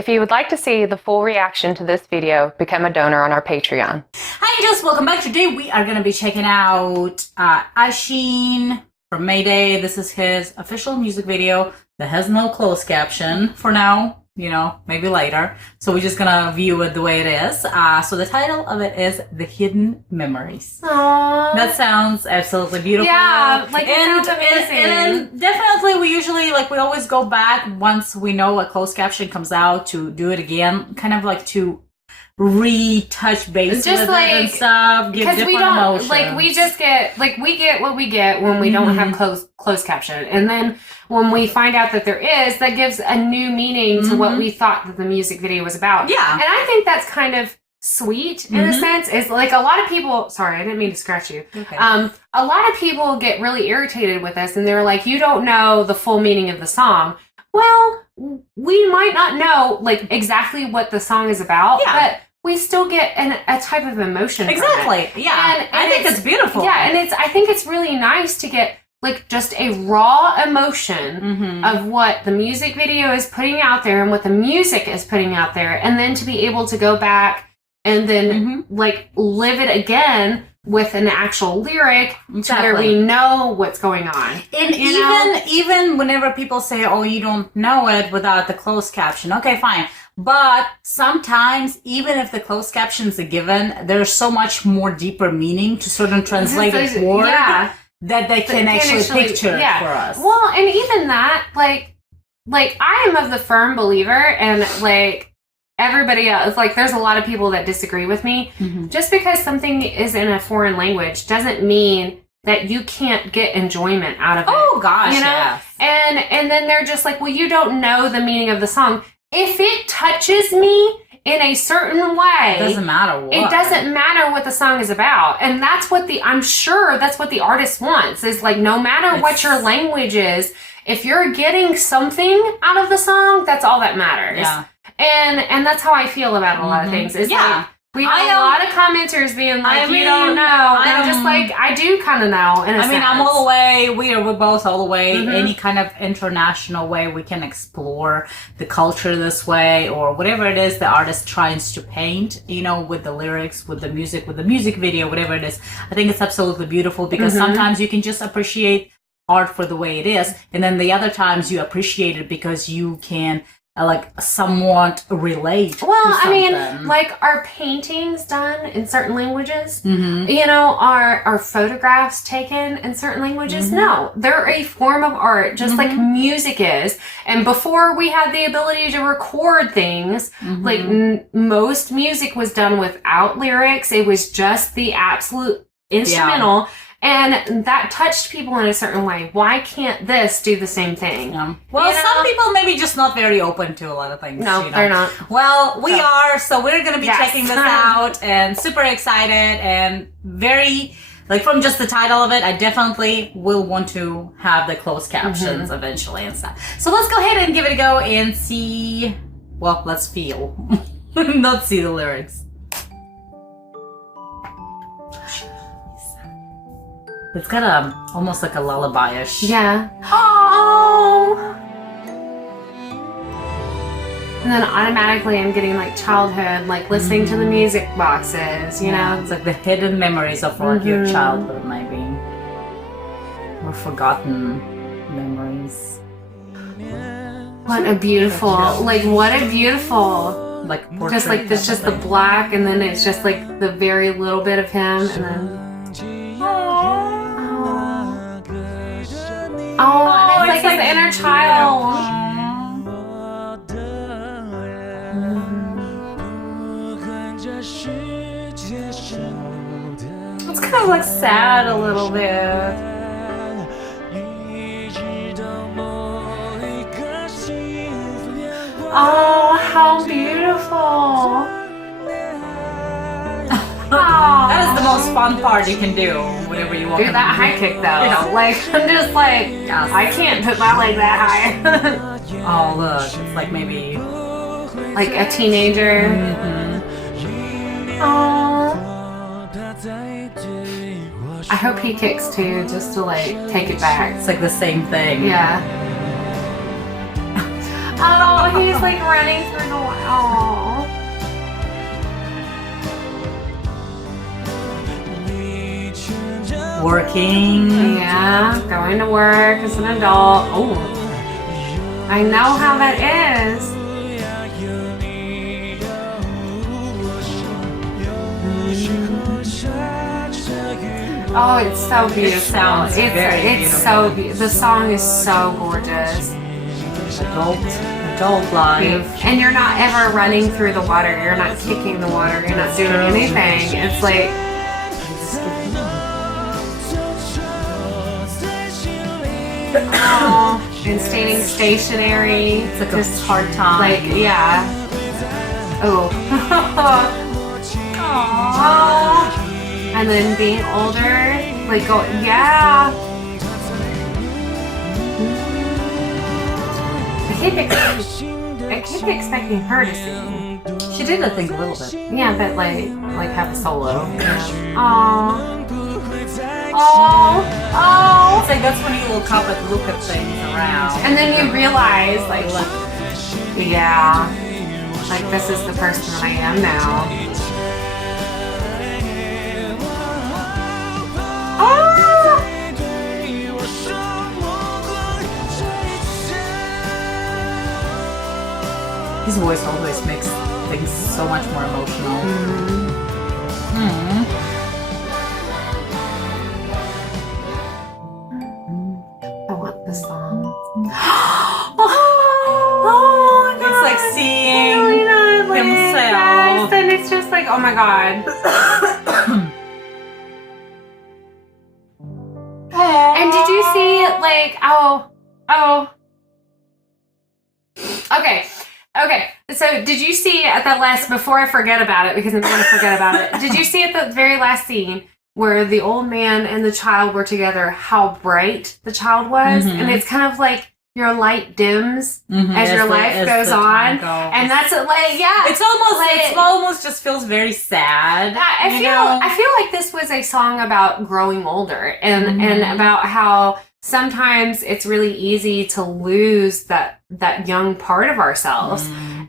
If you would like to see the full reaction to this video, become a donor on our Patreon. Hi Angels, welcome back. Today we are going to be checking out Ashin from MAYDAY. This is his official music video that has no closed caption for now. You know, maybe later. So we're just gonna view it the way it is. So the title of it is The Hidden Memories. Aww. That sounds absolutely beautiful. Yeah, like it sounds amazing. And definitely we usually, we always go back once we know a closed caption comes out to do it again. Kind of like to retouch base just with like, it and stuff, give different we don't, emotions. like we just get, we get what we get when we don't have closed caption. And then when we find out that there is, that gives a new meaning to what we thought that the music video was about. Yeah. And I think that's kind of sweet in a sense. It's like a lot of people, sorry, I didn't mean to scratch you. Okay. A lot of people get really irritated with us and they're like, you don't know the full meaning of the song. Well, we might not know exactly what the song is about, but we still get a type of emotion. Exactly. From it. Yeah. And I think it's beautiful. Yeah, and I think it's really nice to get just a raw emotion of what the music video is putting out there and what the music is putting out there, and then to be able to go back and then live it again with an actual lyric to where we know what's going on. And even whenever people say, oh, you don't know it without the closed caption, okay, fine. But sometimes, even if the closed captions are given, there's so much more deeper meaning to certain translated words that they can actually picture for us. Well, and even that, I am of the firm believer, and everybody else, there's a lot of people that disagree with me. Just because something is in a foreign language doesn't mean that you can't get enjoyment out of it. Oh gosh, you know? yes. And then they're just like, well, you don't know the meaning of the song. If it touches me in a certain way, it doesn't matter what. It doesn't matter what the song is about. And that's what I'm sure that's what the artist wants, is no matter what your language is, if you're getting something out of the song, that's all that matters. Yeah. And that's how I feel about a lot of things. Is we have a lot of commenters being like, you don't know. And I'm just like, I do kind of know. In a sense. I'm all the way. We're both all the way. Any kind of international way we can explore the culture this way, or whatever it is the artist tries to paint, with the lyrics, with the music video, whatever it is. I think it's absolutely beautiful, because sometimes you can just appreciate art for the way it is, and then the other times you appreciate it because you can somewhat relate to something. Our paintings done in certain languages, are photographs taken in certain languages. No, they're a form of art, just like music is. And before we had the ability to record things, most music was done without lyrics. It was just the absolute instrumental. And that touched people in a certain way. Why can't this do the same thing? Well, some people maybe just not very open to a lot of things. No, they're not. Well, we are, so we're going to be checking this out, and super excited, and very, from just the title of it, I definitely will want to have the closed captions eventually and stuff. So let's go ahead and give it a go and see, well, let's feel, not see the lyrics. It's got almost like a lullaby-ish. Yeah. Oh! And then automatically I'm getting childhood, listening to the music boxes, you know? It's like the hidden memories of your childhood, maybe. Or forgotten memories. What a beautiful, what a beautiful, just this, just the black, and then it's just the very little bit of him, and then... Oh, and it's his inner child. It's kind of sad a little bit. Oh, how beautiful. That is the most fun part you can do whenever you want to do that high kick though. I'm just I can't put my leg that high. Oh look, it's maybe a teenager. Oh. I hope he kicks too, just to take it back. It's the same thing. Yeah. Oh, he's like running through the water. Oh. Working. Yeah, going to work as an adult. Oh, I know how that is. Oh, it's so beautiful. It sounds very it's so beautiful. The song is so gorgeous. Adult life. And you're not ever running through the water. You're not kicking the water. You're not doing anything. It's like. Oh, and staying stationary. It's like a hard time. Like, yeah. Oh. Aww. And then being older, like, go, yeah. I keep expecting her to sing. She did, I think, a little bit. Yeah, but like have a solo. Yeah. Aww. Oh. It's like that's when you look up and look at things around. And then you realize, like, yeah, like this is the person that I am now. Oh! His voice always makes things so much more emotional. I want this song. Oh, it's like seeing himself. Yes, and it's just like, oh my god. And did you see, like, Okay, so did you see at that last, before I forget about it, because I'm going to forget about it, did you see at the very last scene where the old man and the child were together, how bright the child was? And it's kind of like your light dims as your life goes on. And that's like, yeah. It's almost just feels very sad. I feel like this was a song about growing older and about how sometimes it's really easy to lose that young part of ourselves.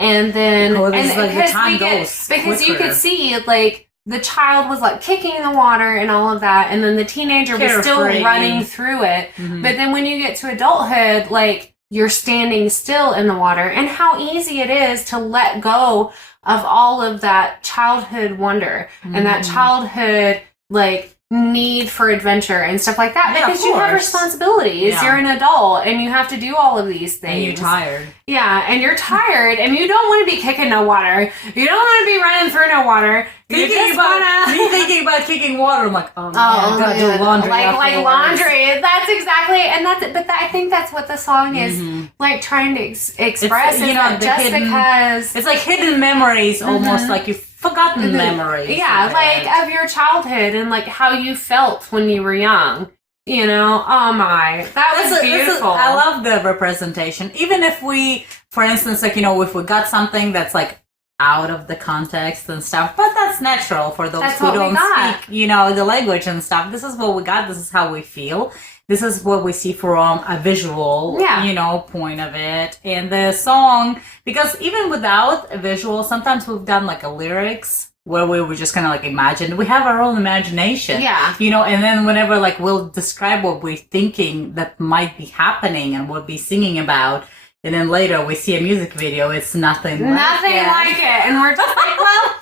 And then because you could see, like, the child was like kicking the water and all of that, and then the teenager was still running through it. But then when you get to adulthood, like, you're standing still in the water, and how easy it is to let go of all of that childhood wonder and that childhood, like, need for adventure and stuff like that, because you have responsibilities. You're an adult and you have to do all of these things. And you're tired. Yeah, and you're tired and you don't want to be kicking no water. You don't want to be running through no water. Me thinking about kicking water, I'm like, oh man, I gotta do laundry. Like laundry. That's exactly, and I think that's what the song is like trying to express. It's, because it's like hidden memories, almost like you've forgotten memories. Yeah, like of your childhood and like how you felt when you were young. You know, oh my, that was beautiful. I love the representation. Even if we, for instance, like, you know, if we got something that's like out of the context and stuff, but that's natural for those who don't speak, you know, the language and stuff. This is what we got. This is how we feel. This is what we see from a visual, you know, point of it. And the song, because even without a visual, sometimes we've done like a lyrics where we were just kind of like imagine. We have our own imagination. Yeah. You know, and then whenever like we'll describe what we're thinking that might be happening and what we're singing about, and then later we see a music video, it's nothing like it. And we're just like, well,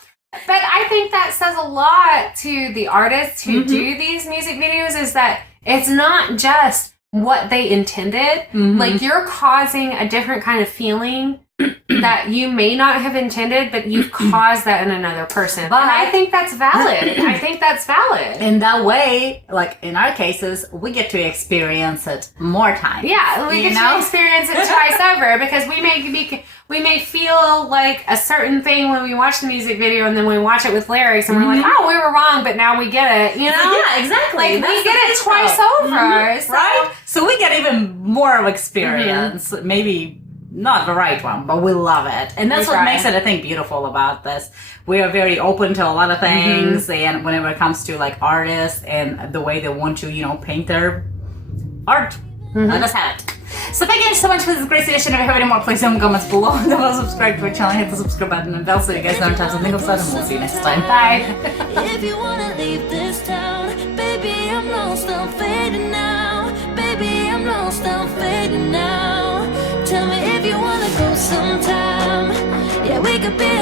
but I think that says a lot to the artists who do these music videos, is that it's not just what they intended. Like, you're causing a different kind of feeling that you may not have intended, but you've caused that in another person. But and I think that's valid. I think that's valid. In that way, like in our cases, we get to experience it more times. Yeah, we get to experience it twice over, because we may feel like a certain thing when we watch the music video, and then we watch it with lyrics, and we're like, oh, we were wrong, but now we get it. You know? Yeah, exactly. Like, we get it twice over, right? So we get even more of experience. Maybe not the right one, but we love it. And that's what makes it, I think, beautiful about this. We are very open to a lot of things, and whenever it comes to like artists and the way they want to, you know, paint their art, let us have it. So thank you so much for this great session. If you have any more, please leave them comments below. Don't forget to subscribe to our channel, hit the subscribe button and bell so you guys know when time something comes out, and we'll see you next time. Bye. If you wanna leave this town, baby, I'm lost, I'm fading now. Baby, I'm lost, I'm fading now. Tell me if you wanna go sometime. Yeah, we could be